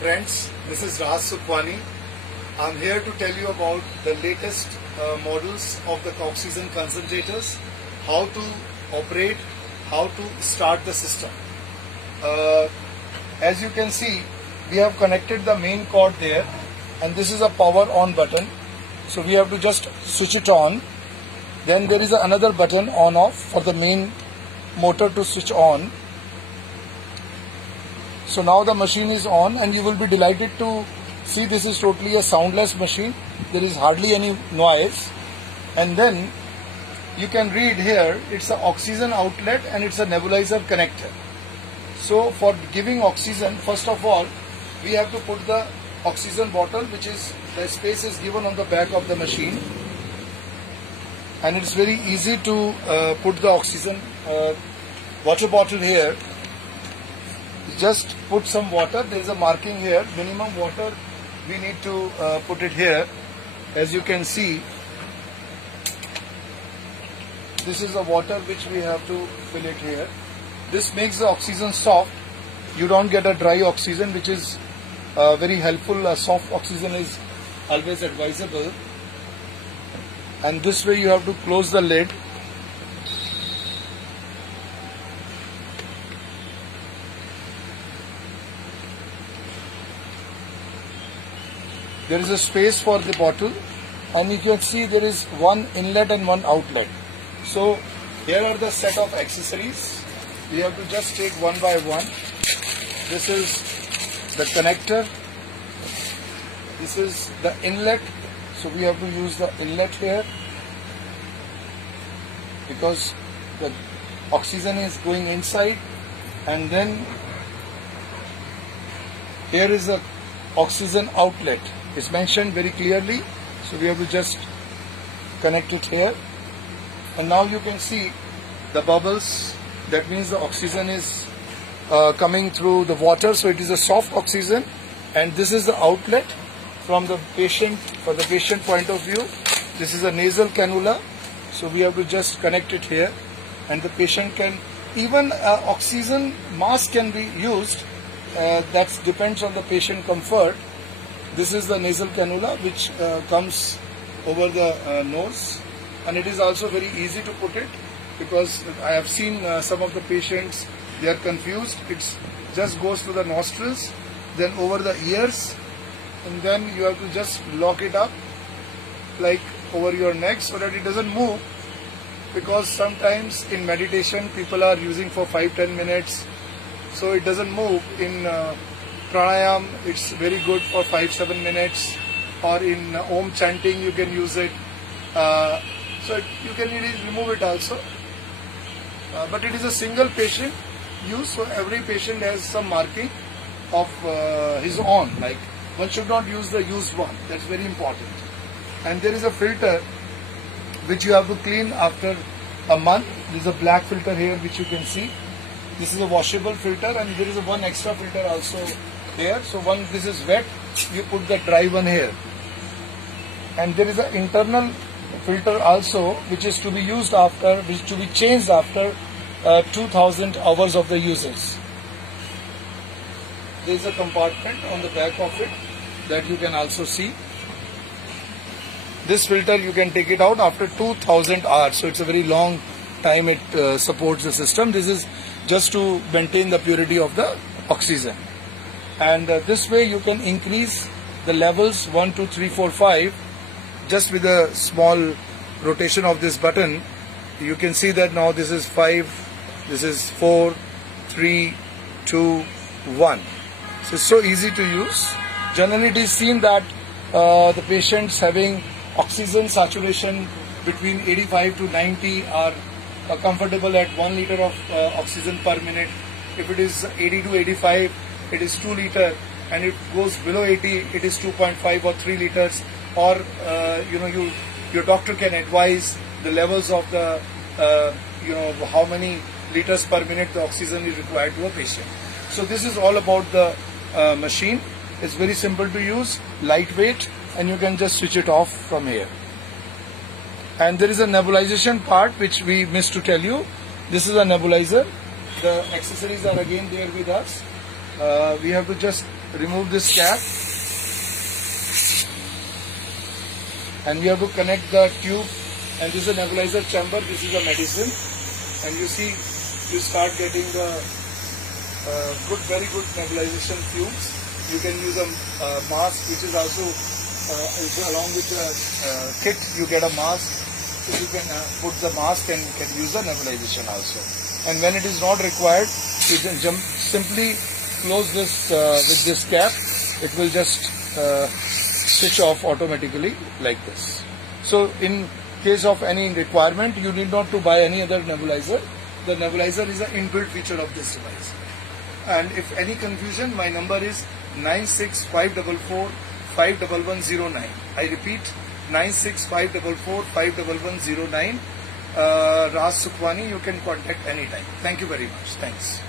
Friends, this is Raj Sukhwani. I'm here to tell you about the latest models of the oxygen concentrators, how to operate, how to start the system. As you can see, we have connected the main cord there, and this is a power on button. So we have to just switch it on. Then there is another button on off for the main motor to switch on. So now the machine is on, and you will be delighted to see this is totally a soundless machine. There is hardly any noise. And then you can read here, it's an oxygen outlet and it's a nebulizer connector. So for giving oxygen, first of all, we have to put the oxygen bottle, which is, the space is given on the back of the machine. And it's very easy to put the oxygen water bottle here. Just put some water. There is a marking here, minimum water we need to put it here. As you can see, this is the water which we have to fill it here. This makes the oxygen soft. You don't get a dry oxygen, which is very helpful. Soft oxygen is always advisable. And this way you have to close the lid. There is a space for the bottle, and you can see there is one inlet and one outlet. So here are the set of accessories. We have to just take one by one. This is the connector. This is the inlet. So we have to use the inlet here, because the oxygen is going inside. And then here is the oxygen outlet. It's mentioned very clearly, so we have to just connect it here. And now you can see the bubbles. That means the oxygen is coming through the water, so it is a soft oxygen. And this is the outlet from the patient, for the patient point of view. This is a nasal cannula, so we have to just connect it here, and the patient can, even oxygen mask can be used. That depends on the patient comfort. This is the nasal cannula, which comes over the nose, and it is also very easy to put it, because I have seen some of the patients, they are confused. It just goes to the nostrils, then over the ears, and then you have to just lock it up like over your neck so that it doesn't move, because sometimes in meditation people are using for 5-10 minutes, so it doesn't move. In pranayam, it's very good for 5-7 minutes, or in Om chanting you can use it. So you can remove it also. But it is a single patient use, so every patient has some marking of his own. Like, one should not use the used one. That's very important. And there is a filter which you have to clean after a month. There is a black filter here which you can see. This is a washable filter, and there is a one extra filter also here. So once this is wet, you put the dry one here. And there is an internal filter also, which is to be used after, which to be changed after 2000 hours of the usage. There is a compartment on the back of it that you can also see. This filter you can take it out after 2000 hours, so it's a very long time it supports the system. This is just to maintain the purity of the oxygen. And this way you can increase the levels 1, 2, 3, 4, 5 just with a small rotation of this button. You can see that now this is 5, this is 4, 3, 2, 1. So it's so easy to use. Generally it is seen that the patients having oxygen saturation between 85 to 90 are comfortable at 1 liter of oxygen per minute. If it is 80 to 85, it is 2 liter, and if it goes below 80, it is 2.5 or 3 liters. Or your doctor can advise the levels of the how many liters per minute the oxygen is required to a patient. So this is all about the machine. It's very simple to use, lightweight, and you can just switch it off from here. And there is a nebulization part which we missed to tell you. This is a nebulizer. The accessories are again there with us. we have to just remove this cap, and we have to connect the tube. And this is a nebulizer chamber. This is a medicine, and you see, you start getting the very good nebulization fumes. You can use a mask, which is also along with the kit. You get a mask, so you can put the mask and can use the nebulization also. And when it is not required, you can simply close this with this cap. It will just switch off automatically like this. So in case of any requirement, you need not to buy any other nebulizer. The nebulizer is an inbuilt feature of this device. And if any confusion, my number is 96544-51109. I repeat, 96544-51109. Raj Sukhwani, you can contact anytime. Thank you very much. Thanks.